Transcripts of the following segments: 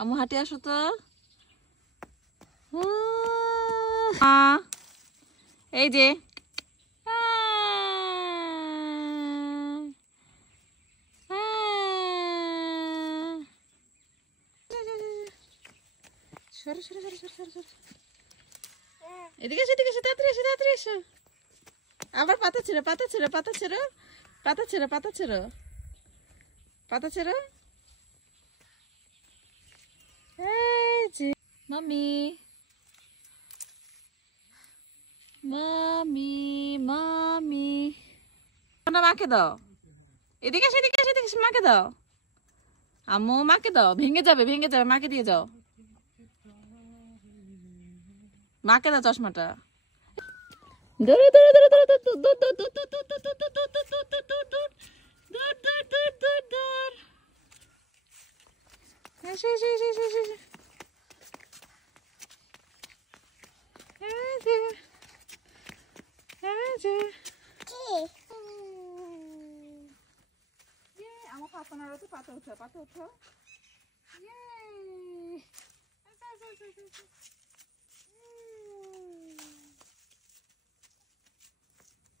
আমু হাঁটে আসো তো। এই যে সরো সরো সরো সরো সরো সরো। এদিকে এসে এদিকে এসে তাড়াতাড়ি এসে তাড়াতাড়ি এসো। আবার পাতা ছেড়ো পাতা ছেড়ো পাতা ছেড়ো পাতা ছেড়ো পাতা ছেড়ো পাতা ছেড়ো। এই যে মামি মামি মামি মাকে দাও। এদিকে এসে এদিকে এসে এদিকে এসে মাকে দাও। আম্মু মাকে দাও, ভেঙে যাবে মাকে দিয়ে যাও। মাকে দাও চশমাটা। দৌড় দৌড় দৌড় দৌড় দৌড় দৌড় দৌড় দৌড় দৌড় দৌড় দৌড় দৌড় দৌড় দৌড় দৌড় দৌড় দৌড় দৌড় দৌড়। এসে এসে এসে এসে এসে এই যে এই যে আমার পাতা নাড়াতে পাতা উঠো পাতা উঠো।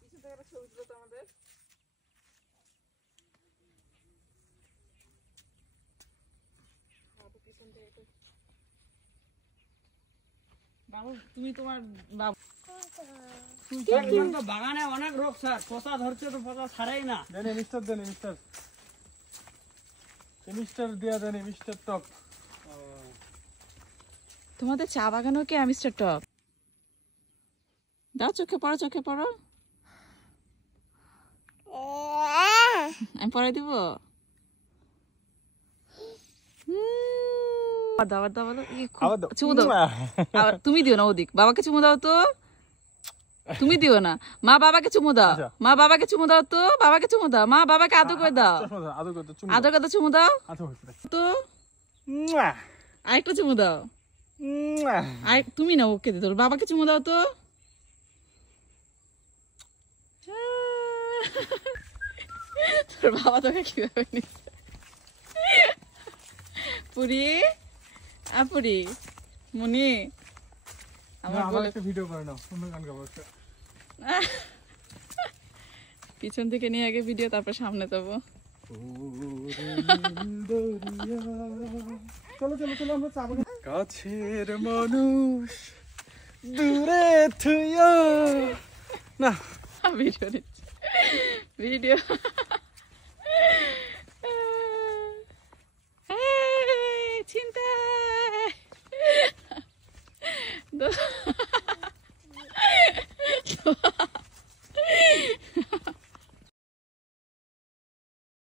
কিছু জায়গাটা ছবি তুলো তো আমাদের। বাবু তুমি তোমার বাবু বাগানে অনেক রোগ স্যার, পোষা ধরছে তো পোষা ছাড়াই না। দেনে মিস্টার মিস্টার দিয়া দেনে মিস্টার টপ। তোমাদের চা বাগানও কি মিস্টার টপ দাও। চোখে পড়ো চোখে পড়ো। আমি পড়াই দিব। দাবার দাবার চুমু দাও। আবার তুমি দিও না ওদিক, বাবাকে চুমু দাও তো। তুমি দিও না, মা বাবাকে চুমু দাও। মা বাবাকে চুমু দাও তো, বাবাকে চুমু দাও। মা বাবাকে আদর করে দাও, আদর করে চুমু দাও তো। আরেকটা চুমু দাও। তুমি না ওকে দিও, বাবাকে চুমু দাও তো। তোর বাবা তোকে কিভাবে নিচ্ছে। পুরি আপুরি মুনি আমার একটা ভিডিও করে নাও, সুন্দর গান গাবো। পিছন থেকে নিয়ে আগে ভিডিও, তারপর সামনে যাবো। চলো চলো চলো আমরা চা বাগান। কাছের মানুষ দূরে থুইয়া না। ভিডিও নিচ্ছে ভিডিও। চিন্তা